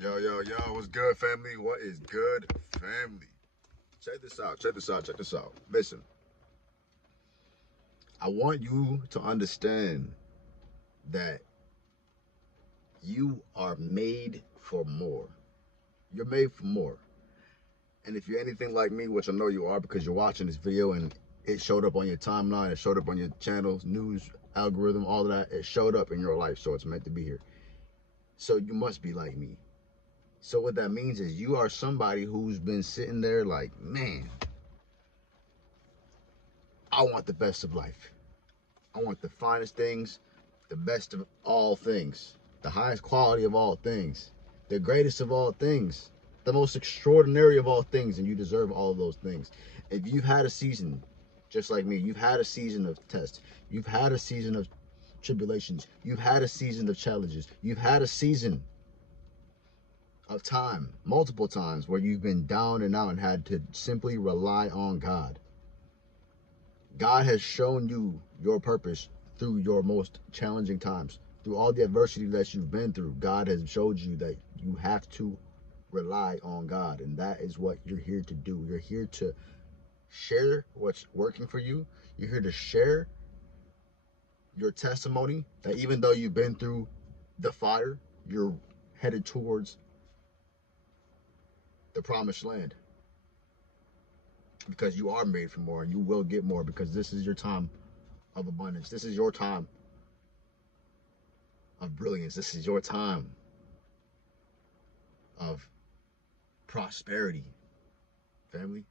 Yo, what's good, family? What is good, family? Check this out. Listen, I want you to understand that you are made for more. You're made for more. And if you're anything like me, which I know you are because you're watching this video and it showed up on your timeline, it showed up on your channels, news, algorithm, all of that, it showed up in your life, so it's meant to be here. So you must be like me. So what that means is you are somebody who's been sitting there like, man, I want the best of life. I want the finest things, the best of all things, the highest quality of all things, the greatest of all things, the most extraordinary of all things, and you deserve all of those things. If you've had a season, just like me, you've had a season of tests, you've had a season of tribulations, you've had a season of challenges, you've had a season of time, multiple times, where you've been down and out and had to simply rely on God. God has shown you your purpose through your most challenging times. Through all the adversity that you've been through, God has showed you that you have to rely on God. And that is what you're here to do. You're here to share what's working for you. You're here to share your testimony that even though you've been through the fire, you're headed towards the promised land because you are made for more and you will get more because this is your time of abundance. This is your time of brilliance. This is your time of prosperity, family.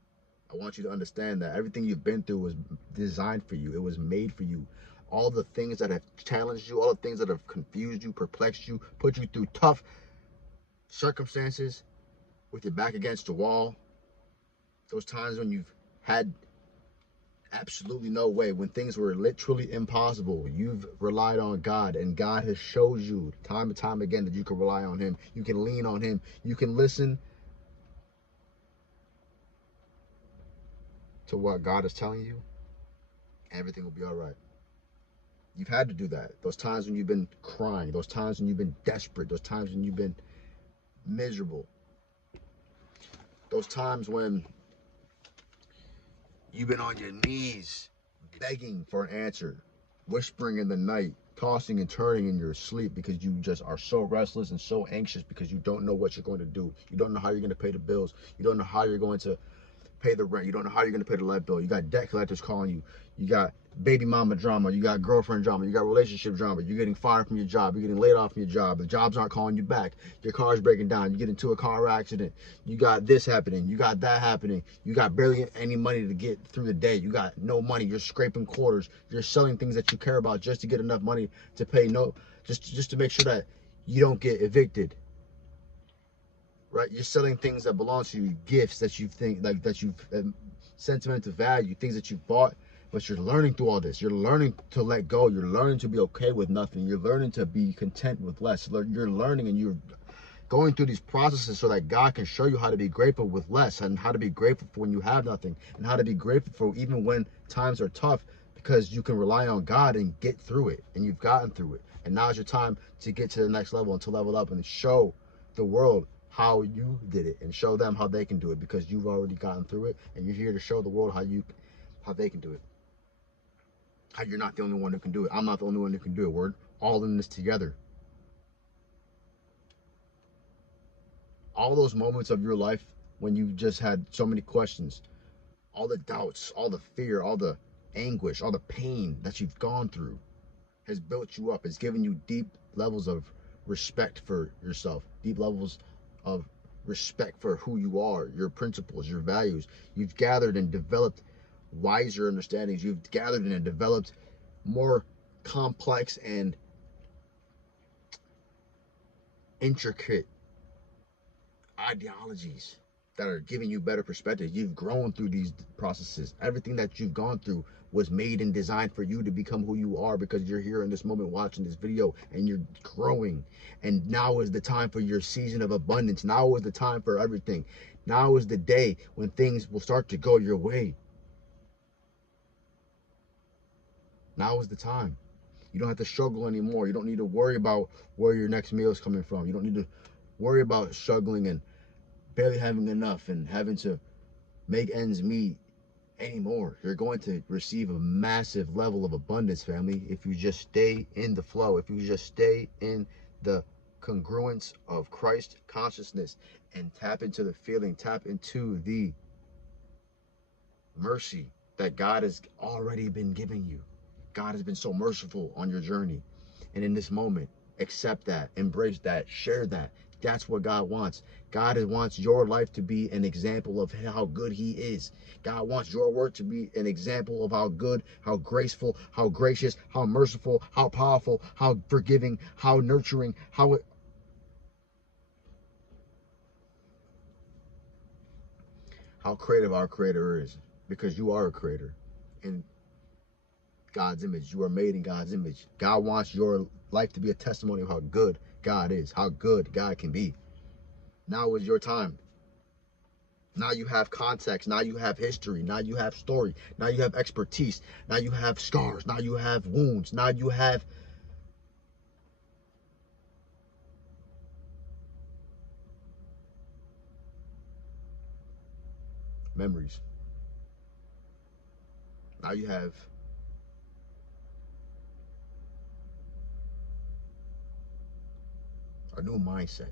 I want you to understand that everything you've been through was designed for you. It was made for you. All the things that have challenged you, all the things that have confused you, perplexed you, put you through tough circumstances with your back against the wall, those times when you've had absolutely no way, when things were literally impossible, you've relied on God, and God has showed you time and time again that you can rely on Him. You can lean on Him. You can listen to what God is telling you. Everything will be all right. You've had to do that. Those times when you've been crying, those times when you've been desperate, those times when you've been miserable, those times when you've been on your knees begging for an answer, whispering in the night, tossing and turning in your sleep because you just are so restless and so anxious because you don't know what you're going to do. You don't know how you're going to pay the bills. You don't know how you're going to pay the rent. You don't know how you're going to pay the light bill. You got debt collectors calling you. You got baby mama drama. You got girlfriend drama. You got relationship drama. You're getting fired from your job. You're getting laid off from your job. The jobs aren't calling you back. Your car's breaking down. You get into a car accident. You got this happening. You got that happening. You got barely any money to get through the day. You got no money. You're scraping quarters. You're selling things that you care about just to get enough money to pay just to make sure that you don't get evicted. Right? You're selling things that belong to you, gifts that you think like that you've sentimental value, things that you bought, but you're learning through all this. You're learning to let go. You're learning to be okay with nothing. You're learning to be content with less. You're learning and you're going through these processes so that God can show you how to be grateful with less and how to be grateful for when you have nothing and how to be grateful for even when times are tough because you can rely on God and get through it and you've gotten through it. And now's your time to get to the next level and to level up and show the world how you did it and show them how they can do it because you've already gotten through it and you're here to show the world how they can do it. How you're not the only one who can do it. I'm not the only one who can do it. We're all in this together. All those moments of your life when you just had so many questions, all the doubts, all the fear, all the anguish, all the pain that you've gone through has built you up. It's given you deep levels of respect for yourself, deep levels of respect for who you are, your principles, your values. You've gathered and developed wiser understandings. You've gathered and developed more complex and intricate ideologies that are giving you better perspective. You've grown through these processes. Everything that you've gone through was made and designed for you to become who you are because you're here in this moment watching this video and you're growing. And now is the time for your season of abundance. Now is the time for everything. Now is the day when things will start to go your way. Now is the time. You don't have to struggle anymore. You don't need to worry about where your next meal is coming from. You don't need to worry about struggling and barely having enough and having to make ends meet anymore. You're going to receive a massive level of abundance, family, if you just stay in the flow, if you just stay in the congruence of Christ consciousness and tap into the feeling, tap into the mercy that God has already been giving you. God has been so merciful on your journey. And in this moment, accept that, embrace that, share that. That's what God wants. God wants your life to be an example of how good he is. God wants your work to be an example of how good, how graceful, how gracious, how merciful, how powerful, how forgiving, how nurturing, how creative our Creator is. Because you are a creator in God's image. You are made in God's image. God wants your life to be a testimony of how good God is, how good God can be. Now is your time. Now you have context. Now you have history. Now you have story. Now you have expertise. Now you have scars. Now you have wounds. Now you have memories. Now you have a new mindset.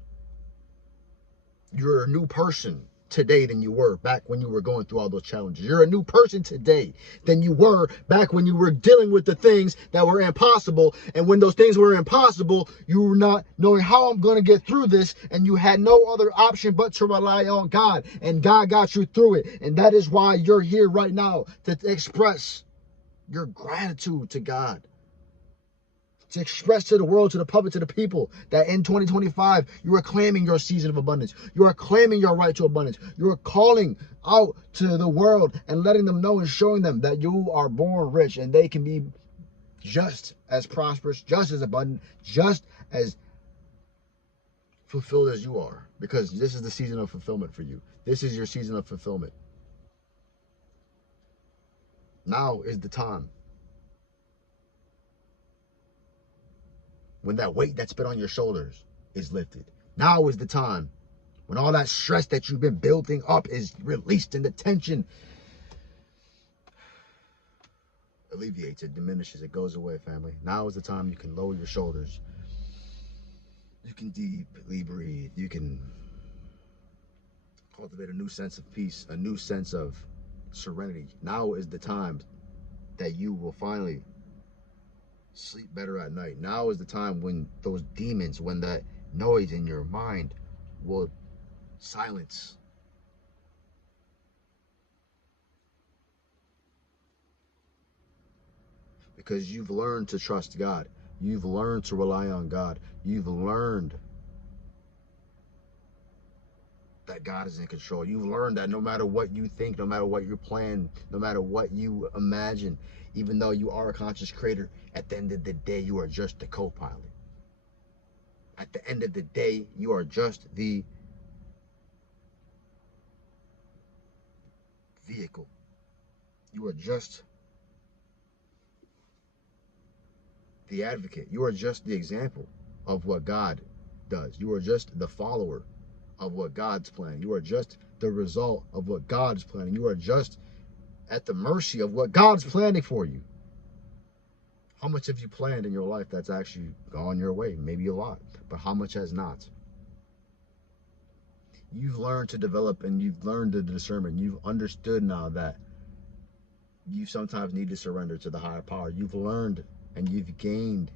You're a new person today than you were back when you were going through all those challenges. You're a new person today than you were back when you were dealing with the things that were impossible. And when those things were impossible, you were not knowing how I'm going to get through this. And you had no other option but to rely on God. And God got you through it. And that is why you're here right now, to express your gratitude to God, to express to the world, to the public, to the people that in 2025, you are claiming your season of abundance. You are claiming your right to abundance. You are calling out to the world and letting them know and showing them that you are born rich and they can be just as prosperous, just as abundant, just as fulfilled as you are. Because this is the season of fulfillment for you. This is your season of fulfillment. Now is the time when that weight that's been on your shoulders is lifted. Now is the time when all that stress that you've been building up is released and the tension alleviates, it diminishes, it goes away, family. Now is the time you can lower your shoulders. You can deeply breathe. You can cultivate a new sense of peace, a new sense of serenity. Now is the time that you will finally sleep better at night. Now is the time when those demons, when that noise in your mind will silence. Because you've learned to trust God. You've learned to rely on God. You've learned that God is in control. You've learned that no matter what you think, no matter what you plan, no matter what you imagine, even though you are a conscious creator, at the end of the day, you are just the co-pilot. At the end of the day, you are just the vehicle. You are just the advocate. You are just the example of what God does. You are just the follower of what God's planning. You are just the result of what God's planning. You are just at the mercy of what God's planning for you. How much have you planned in your life that's actually gone your way? Maybe a lot, but how much has not? You've learned to develop and you've learned the discernment. You've understood now that you sometimes need to surrender to the higher power. You've learned and you've gained